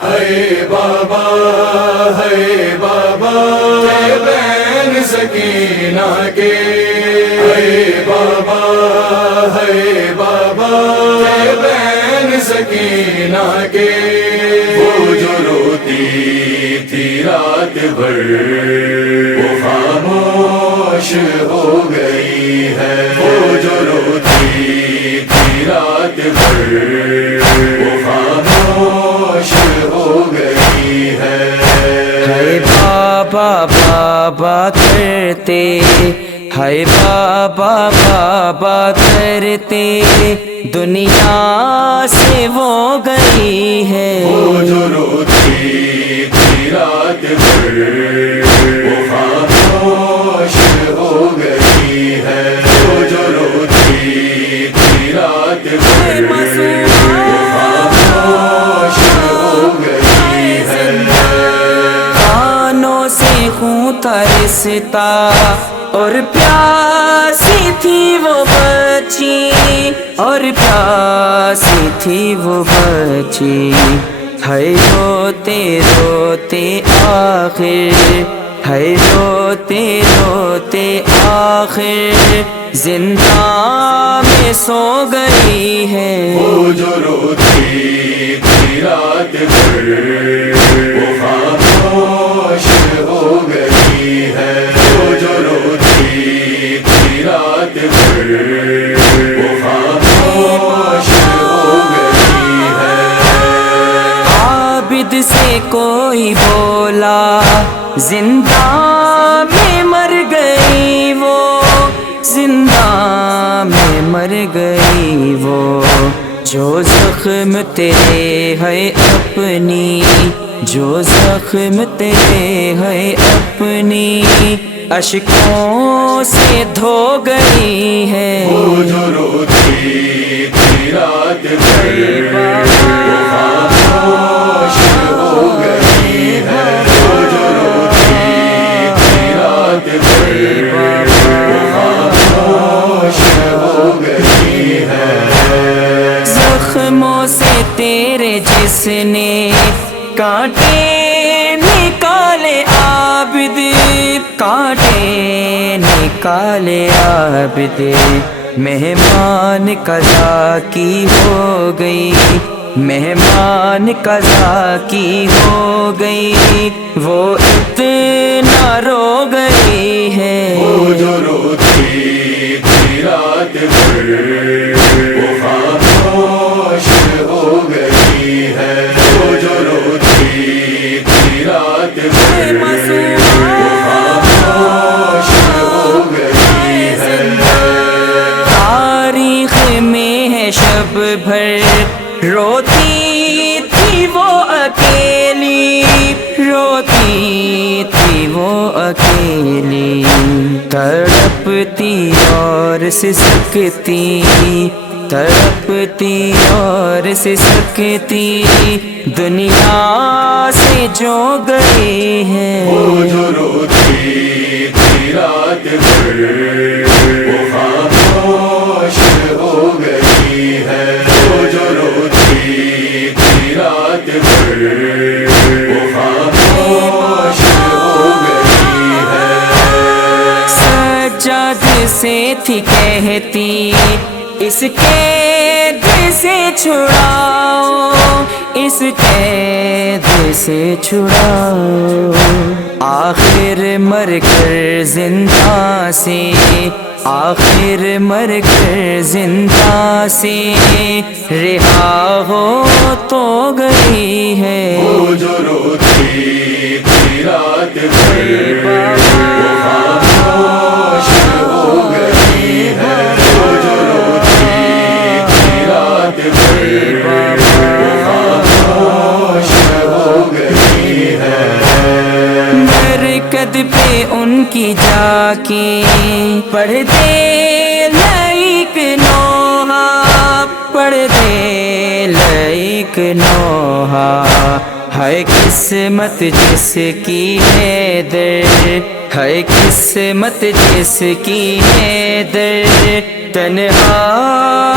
ہے بابا بین سکینہ کے، ہے بابا بین سکینہ کے، وہ جو روتی تھی رات بھر وہ خاموش ہو گئی ہے، وہ جو روتی تھی رات بھر وہ خاموش ہو گئی ہے۔ بابا بابا کرتے، ہائے بابا بابا کرتے، دنیا سے وہ گئی ہے، وہ جو روتی تھی رات بھر وہ خاموش ہو گئی ہے، وہ جو روتی تھی رات بھر وہ خاموش ہو گئی ہے۔ کانوں سے خون ترستا اور پیاسی تھی وہ بچی، اور پیاسی تھی وہ بچی، ہے روتے روتے آخر، ہے روتے روتے آخر زندہ میں سو گئی ہے، وہ جو روتی تھی رات بھر وہ خاموش ہو گئی ہے، وہ جو روتی تھی رات بھر وہ خاموش ہو گئی ہے۔ عابد سے کوئی بولا زندہ میں مر گئی وہ، زندہ میں مر گئی وہ، جو زخم تیرے ہے اپنی، جو زخم تیرے ہے اپنی اشکوں سے دھو گئی ہے، وہ جو روتی تھی رات بھر وہ خاموش ہو گئی ہے، وہ جو روتی تھی رات بھر وہ خاموش ہو گئی ہے۔ زخموں سے تیرے جس نے کانٹے نکالے عابد، کانٹے نکالے عابد، مہمان قضا کی ہو گئی، مہمان قضا کی ہو گئی، وہ اتنا رو گئی ہے، وہ جو روتی تھی رات بھر وہ خاموش ہو گئی ہے، وہ جو روتی تھی رات بھر وہ خاموش ہو گئی ہے۔ تاریخ میں ہے شب بھر روتی تھی وہ اکیلی، روتی تھی وہ اکیلی، تڑپتی اور سسکتی، تڑپتی اور سسکتی، دنیا سے جو گئی ہے، وہ جو روتی تھی رات بھر وہ خاموش ہو گئی ہے، وہ جو روتی تھی رات بھر وہ خاموش ہو گئی ہے۔ سجاد سے تھی کہتی اس قید سے چھڑاؤ، اس قید سے چھڑاؤ، آخر مر کر زندہ سے، آخر مر کر زندہ سے رہا ہو تو گئی ہے، وہ جو روتی تھی رات بھر وہ خاموش ہو گئی ہے، وہ جو روتی تھی رات بھر وہ خاموش ہو گئی ہے۔ مرکد پہ ان کی جا کے پڑھ دے لائک نوحہ، پڑھ دے لائک نوحہ، ہے قسمت جس کی ہے در، ہے قسمت جس کی ہے در، تنہا